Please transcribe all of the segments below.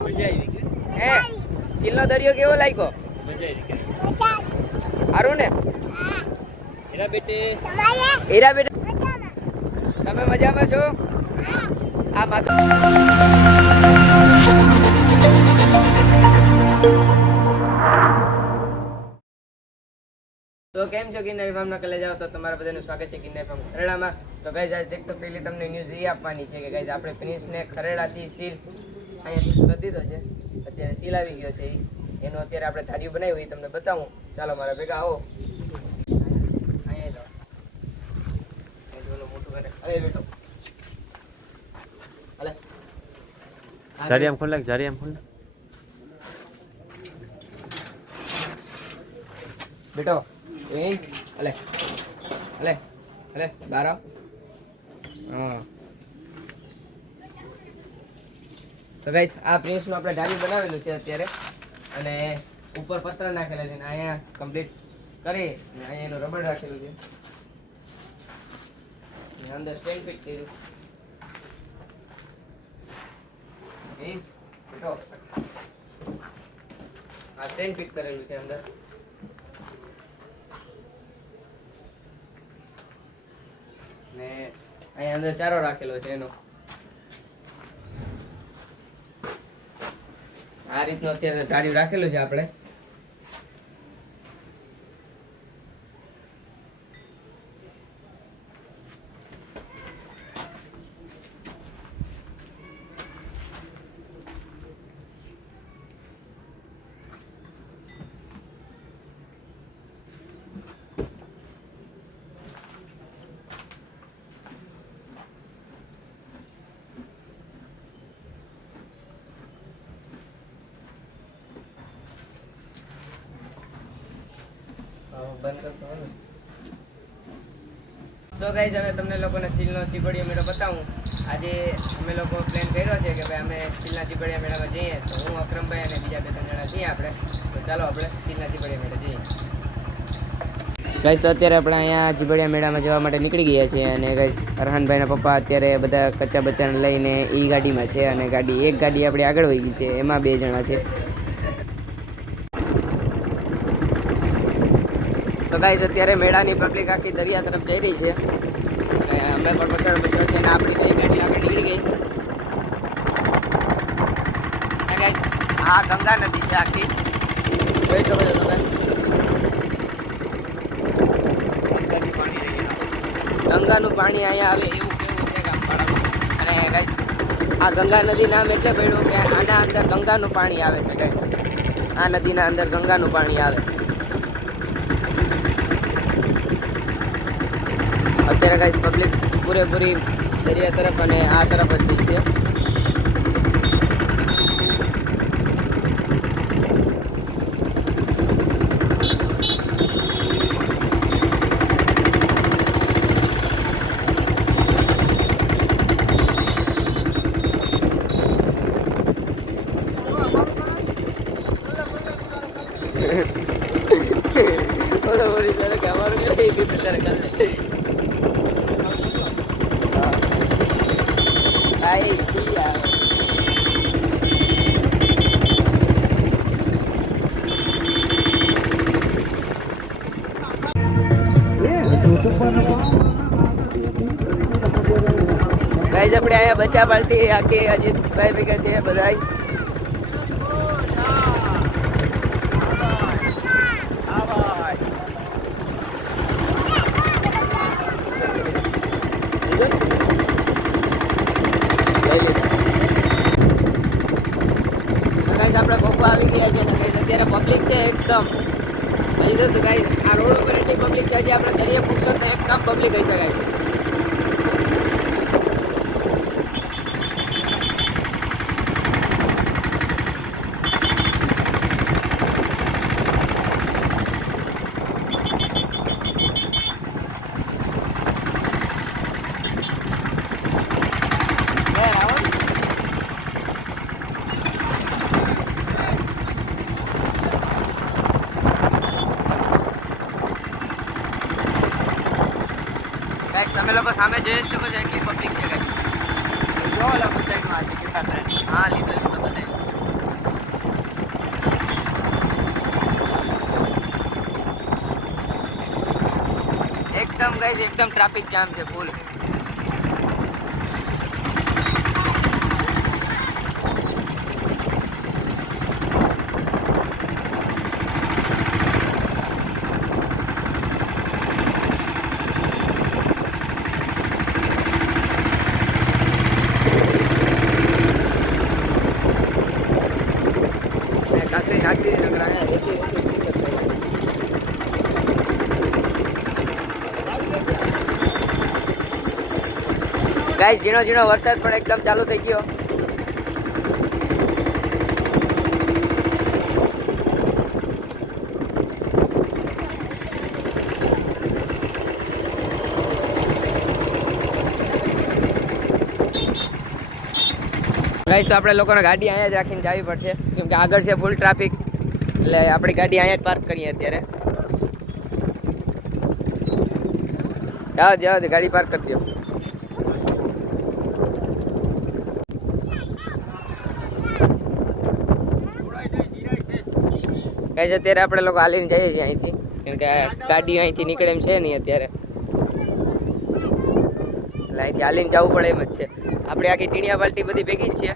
હે સીલનો દરિયો કેવો લાગ્યો? સારું ને? હીરા બેટે તમે મજામાં છો? આ તો કેમ છો કિન્નર ફાર્મના કલે જાઓ તો તમારા બધાનું સ્વાગત છે કિન્નર ફાર્મ ખરેડામાં. તો ગાઈઝ આજે એક તો પહેલી તમને ન્યૂઝ એ આપવાની છે કે ગાઈઝ આપણે પ્રિન્સને ખરેડાથી સીલ અહીંયા કરી દીધો છે. અત્યારે સીલ આવી ગયો છે એનો અત્યારે આપણે ધાર્યું બનાવ્યું એ તમને બતાવું. ચાલો મારા ભેગા આવો. અહીંયા મોટું કરે અરે બેટો હાલે જારી આમ ખોલ જારી આમ ખોલ બેટો પ્રિન્સ અલે અલે અલે બહાર આવ. હા તો ગાઈસ આ પ્રિન્સનું આપણે ડાળી બનાવેલું છે અત્યારે અને ઉપર પત્ર નાખેલા છે અને અહીંયા કમ્પ્લીટ કરી અને અહીંયા એનું રબર રાખેલું છે અને અંદર સ્ટેન્ડ ફિટ કર્યું. પ્રિન્સ બેટો આ સ્ટેન્ડ ફિટ કરેલું છે અંદર ને અહીંયા અંદર ચારો રાખેલો છે એનો. આ રીતનું અત્યારે ધાર્યું રાખેલું છે આપણે. તો ગાઈઝ હવે તમને લોકોને સીલનો ચીબડિયા મેળો બતાવું. આજે અમે લોકો પ્લાન કર્યો છે કે ભાઈ અમે સીલના ચીબડિયા મેળામાં જઈએ. તો હું અક્રમભાઈ અને બીજા 2-3 જણા છીએ આપણે. તો ચાલો આપણે સીલના ચીબડિયા મેળા જઈએ. ગાઈઝ તો અત્યારે આપણે અહીંયા ચીબડિયા મેળામાં જવા માટે નીકળી ગયા છીએ અને ગાઈઝ અરહાનભાઈના પપ્પા અત્યારે બધા કચ્ચા બચ્ચાને લઈને એ ગાડીમાં છે અને એક ગાડી આપણી આગળ વહી ગઈ છે એમાં 2 જણા છે. તો ગાઈઝ અત્યારે મેળાની પબ્લિક આખી દરિયા તરફ જઈ રહી છે અને અમે પણ પછાડ છે અને આપણી 2 ગાડી આગળ નીકળી ગઈ. અને ગાઈઝ આ ગંગા નદી છે આખી, જોઈ શકો છો તમે. ગંગાનું પાણી અહીંયા આવે એવું કેવું છે ગામવાળામાં. અને ગાઈઝ આ ગંગા નદી નામ એટલે પડ્યું કે આના અંદર ગંગાનું પાણી આવે છે ગાઈઝ. આ નદીના અંદર ગંગાનું પાણી આવે. અત્યારે ગાઈસ પબ્લિક પૂરેપૂરી દરિયા તરફ અને આ તરફ જ જઈ છે. ગાઈઝ આપણે અહીંયા બચ્ચા પાલટી આખી અજીતભાઈ ભેગા છે બધા. આપણે ભોગવા આવી ગયા છે ને અત્યારે પબ્લિક છે એકદમ. કીધું તો ગાઈઝ આ રોડ ઉપર એટલી પબ્લિક છે હજી આપણે દરિયા પૂછશો તો એકદમ પબ્લિક હશે ગાઈઝ. તમે લોકો સામે જોઈ જ શકો છો એટલી પબ્લિક છે ગાઈસ. જો ઓલા સાઈડમાં હા લીધો બતાવી. ગાઈસ એકદમ ટ્રાફિક જામ છે ફૂલ. ગાઈસ ઝીણો ઝીણો વરસાદ પણ એકદમ ચાલુ થઈ ગયો. ગાઈસ તો આપણે લોકોને ગાડી અહીંયા જ રાખીને જવી પડશે કેમ કે આગળ છે ફૂલ ટ્રાફિક, એટલે આપણી ગાડી અહીંયા જ પાર્ક કરીએ અત્યારે. જાઓ ગાડી પાર્ક કરી દો. ગાઈસ અત્યારે આપણે લોકો હાલીને જઈએ છીએ અહીંથી કેમ કે ગાડી અહીંથી નીકળે એમ છે નહીં અત્યારે, એટલે અહીંથી હાલીને જવું પડે એમ જ છે. આપણે આખી ટીણિયા બાલ્ટી બધી ભેગી જ છે.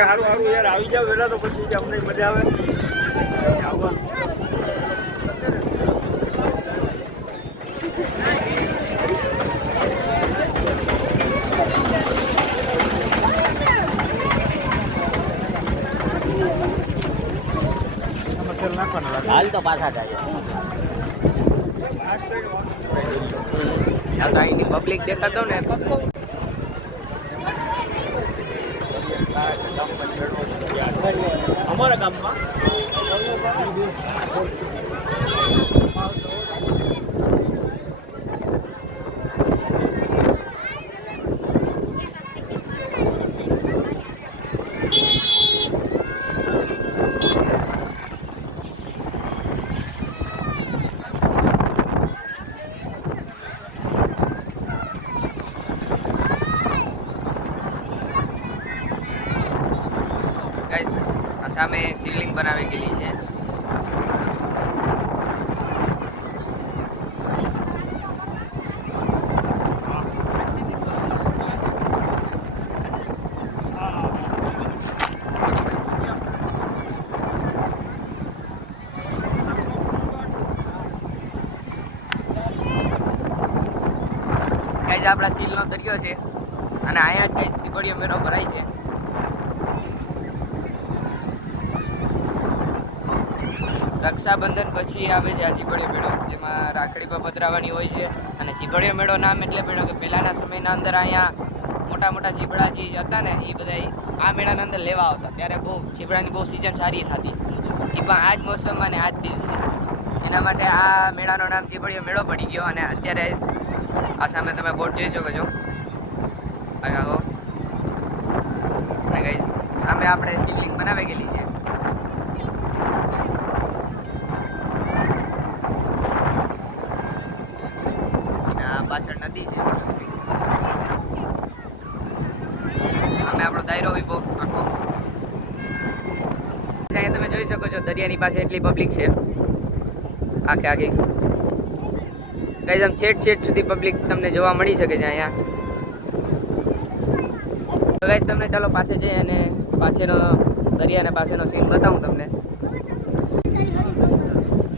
સારું સારું યાર આવી જાવ વેલા તો પછી અમને મજા આવે આવવા. હાલ તો પાછા જાય અહીંની પબ્લિક દેખાતો ને અમારા ગામમાં સામે શિવલિંગ બનાવી ગયેલી છે. ગાઈઝ આપણા સીલનો દરિયો છે અને અહીંયા જ ગાઈઝ ચીબડીયો મેળો ભરાય છે. રક્ષાબંધન પછી આવે છે આ ચીબડીયો મેળો, જેમાં રાખડી પર પધરાવવાની હોય છે. અને ચીબડીયો મેળો નામ એટલે પડ્યો કે પહેલાંના સમયના અંદર અહીંયા મોટા મોટા ચીબડા જે હતા ને એ બધા આ મેળાના અંદર લેવા આવતા. ત્યારે બહુ ચીબડાની બહુ સિઝન સારી થતી, એ પણ આ જ મોસમમાં ને આ જ દિવસે. એના માટે આ મેળાનું નામ ચીબડીયો મેળો પડી ગયો. અને અત્યારે આ સામે તમે બોટ જોઈ શકો છો. આવો અને ગાઈસ સામે આપણે શિવલિંગ બનાવી ગયેલી છે. આ પાછળ નદી છે. સામે આપણો દાયરો ઉભો આખો. અહીંયા તમે જોઈ શકો છો દરિયાની પાસે એટલી પબ્લિક છે આખે આખી. ગાઈસ આમ છેટ સુધી પબ્લિક તમને જોવા મળી શકે છે અહીંયા. તો ગાઈસ તમને ચાલો પાસે જઈએ અને પાછળનો દરિયાને પાસેનો સીન બતાવું તમને.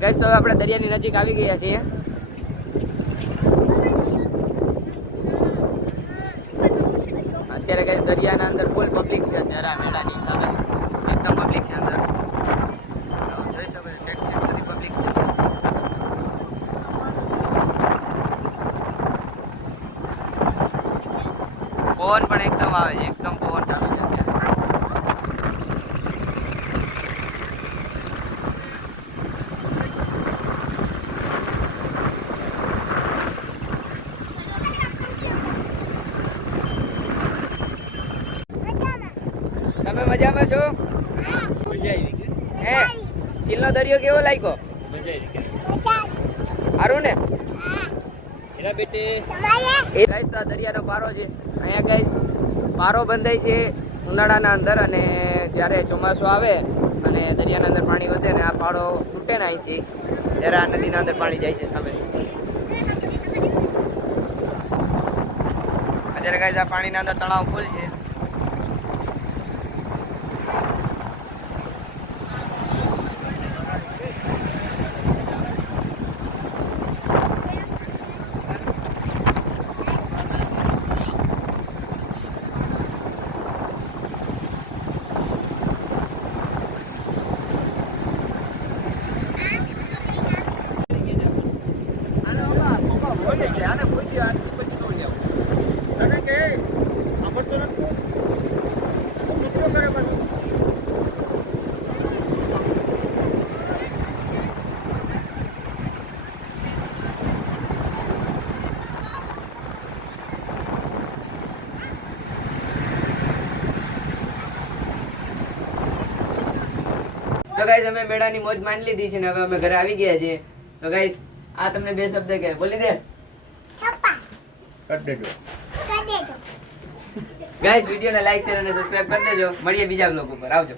ગાઈસ તો આપણે દરિયાની નજીક આવી ગયા છીએ. અત્યારે ગાઈસ દરિયાના અંદર ફૂલ પબ્લિક છે અત્યારે આ મેળાની હિસાબે. એકદમ પબ્લિક છે અંદર, જોઈ શકો છો છેટ સુધી પબ્લિક છે. પવન પણ એકદમ આવે છે, એકદમ પવન ચાલુ છે અત્યારે. તમે મજામાં છો? હે સીલનો દરિયો કેવો લાગ્યો? સારું ને? એ ગાઈસ તો આ દરિયાનો પારો છે. અહીંયા ગાઈસ પારો બંધાય છે ઉનાળાના અંદર, અને જ્યારે ચોમાસું આવે અને દરિયાના અંદર પાણી વધે ને આ પાડો તૂટે ને અહીંથી, ત્યારે આ નદીના અંદર પાણી જાય છે સામે. અત્યારે ગાઈસ આ પાણીના અંદર તળાવ ફૂલ છે. તો ગાઈસ અમે મેળાની મોજ માની લીધી છે ને હવે અમે ઘરે આવી ગયા છીએ. તો ગાઈસ આ તમને બે શબ્દ કે બોલી દે. ગાઈસ વિડીયોને લાઈક શેર અને સબસ્ક્રાઇબ કરી દેજો. મળીએ બીજા બ્લોગ ઉપર. આવજો.